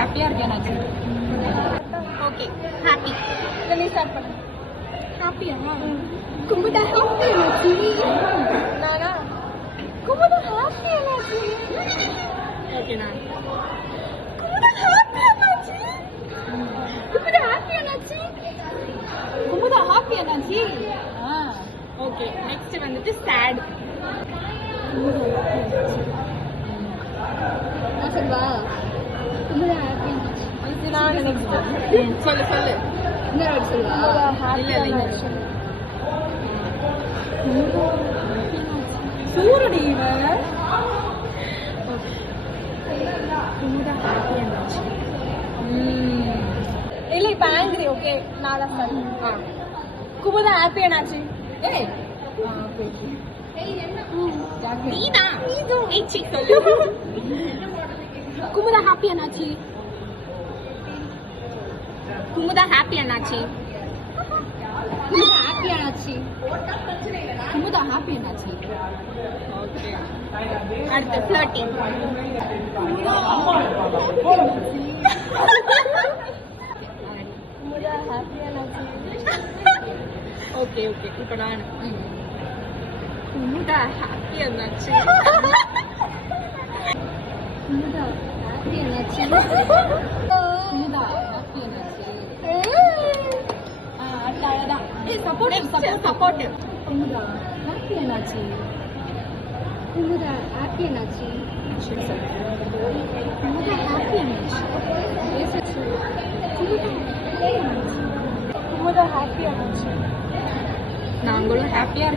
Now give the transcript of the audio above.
ஹாப்பியா இருக்கேன் நான். Okay happy. நீ ஸ்டார்ட் பண்ணு. ஹாப்பியா? குமுதா ஹாப்பி என்னாச்சு? நானா குமுதா ஹாப்பி என்னாச்சு? ஓகே நான் குமுதா ஹாப்பி என்னாச்சு? குமுதா ஹாப்பி என்னாச்சு? குமுதா ஹாப்பி என்னாச்சு? ஓகே. நெக்ஸ்ட் வந்துட்டு சேட். நான் சொல்வா குமுதா ஹாப்பி என்னாச்சு? நான் நெக்ஸ்ட் சொல்லு சொல்லு. இன்னொரு வாட்டி சொல்வா? இல்ல இல்ல சூரடி இவன். குமுதா ஹாப்பி என்னாச்சு? இல்ல இப்ப ஆங்கிரி. ஓகே நான் தான் சொல்றேன். குமுதா ஹாப்பி என்னாச்சு? ஏய் நீதான் ஏய் சி சொல்லு. குமுதா ஹாப்பி என்னாச்சு? குமுதா ஹாப்பி என்னாச்சு? குமுதா ஹாப்பி என்னாச்சு? குமுதா ஹாப்பி என்னாச்சு? ஓகே. அடுத்து ஃப்ளர்ட்டிங். குமுதா ஹாப்பி என்னாச்சு? Okay okay. இப்போ நான் குமுதா ஹாப்பி என்னாச்சு? குமுதா ஹாப்பி என்னாச்சு? குமுதா ஹாப்பி என்னாச்சு? அதான் சப்போர்ட். குமுதா ஹாப்பி என்னாச்சு? குமுதா ஹாப்பி என்னாச்சு? குமுதா ஹாப்பி என்னாச்சு? குமுதா ஹாப்பி என்னாச்சு? நாங்களும் ஹாப்பியா